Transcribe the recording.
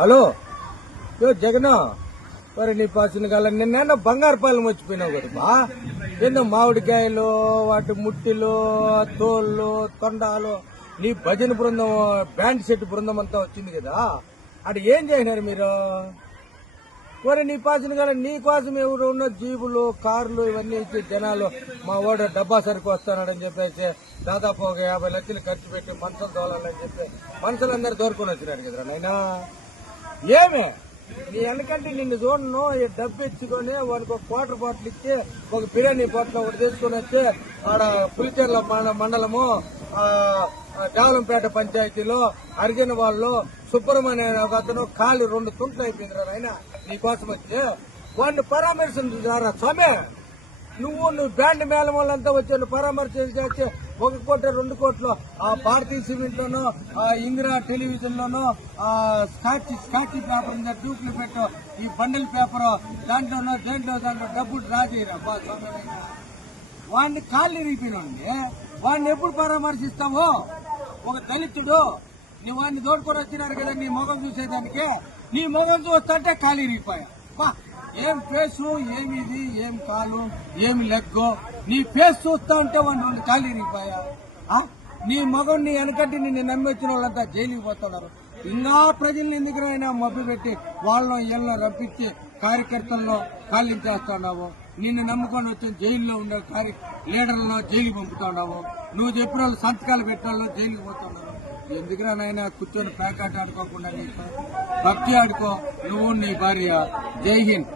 Hello? యో జగన్ మరి నీ పాసిన కాలం నిన్న బంగారు పాలెం వచ్చిపోయినావు కదా బా ఏందో మామిడికాయలు వాటి ముట్టిలు తోళ్ళు తొండాలు నీ భజన బృందం బ్యాండ్ సెట్ బృందం అంతా వచ్చింది కదా. అటు ఏం చేసినారు మీరు? మరి నీ పాసిన కాలం నీ కోసం ఎవరు ఉన్న జీబులు కార్లు ఇవన్నీ ఇచ్చి జనాలు మా వాడు డబ్బా సరుకు వస్తున్నాడని చెప్పేసి దాదాపు ఒక యాభై లక్షలు ఖర్చు పెట్టి మనుషులు తోలాలని చెప్పి మనుషులందరూ దోరుకొని వచ్చినారు కదా నైనా ఏమే? నీ ఎందుకంటే నిన్ను చూడను ఈ డబ్బు ఇచ్చుకొని వానికి ఒక క్వార్టర్ బాటిల్ ఇచ్చి ఒక బిర్యానీ బాటిల్ ఒకటి తీసుకొని వచ్చి ఆడ పులిచెర్ల మండలము ఆ, దేవలంపేట పంచాయతీలో అర్జున వాళ్ళు సుబ్రహ్మణ్య ఒక అతను కాళ్ళు రెండు తుంట్లు అయిపోయింది ఆయన నీ కోసం వచ్చి. వాడిని పరామర్శించారా స్వామి. నువ్వు నువ్వు బ్యాండ్ మేళం వాళ్ళంతా వచ్చి పరామర్శించి ఒక కోట రెండు కోట్లు ఆ భారతీయ సిమెంట్ లోనో Indira television scotch scotch paper duplicate ఈ బండిల్ పేపర్ దాంట్లోనో దేంట్లో దాంట్లో డబ్బులు డ్రా చేయరా? వాడిని కాళ్ళు ఇరిగిపోయినండి వాడిని ఎప్పుడు పరామర్శిస్తావో? ఒక దళితుడు నీ వాడిని తోడుకొని వచ్చినారు కదా నీ మొగం చూసేదానికి నీ మొగం చూస్తుంటే కాలు ఇరిగిపోయా బా ఏం ఫేసు ఏమి ఇది ఏం కాలు ఏమి లెగ్గో నీ ఫేస్ చూస్తా ఉంటే వాడిని ఖాళీ కాలు ఆ? నీ మగం వెనకటి వెనకట్టి నిన్ను నమ్మొచ్చిన వాళ్ళంతా జైలుకి పోతున్నారు. ఇంకా ప్రజల్ని ఎందుకు అయినా మభ్య పెట్టి వాళ్ళని ఇళ్ళ రప్పించి ఖాళీ చేస్తున్నావు నిన్ను నమ్ముకొని వచ్చిన జైల్లో ఉండే కార్య లీడర్లను జైలుకి పంపుతున్నావు? నువ్వు చెప్పిన వాళ్ళు సంతకాలు పెట్టిన వాళ్ళు జైలుకి పోతున్నారు. ఎందుకురా నాయన కూర్చొని ప్యాకాట్ ఆడుకోకుండా నీకు భక్తి ఆడుకో. నువ్వు నీ భార్య. జై హింద్.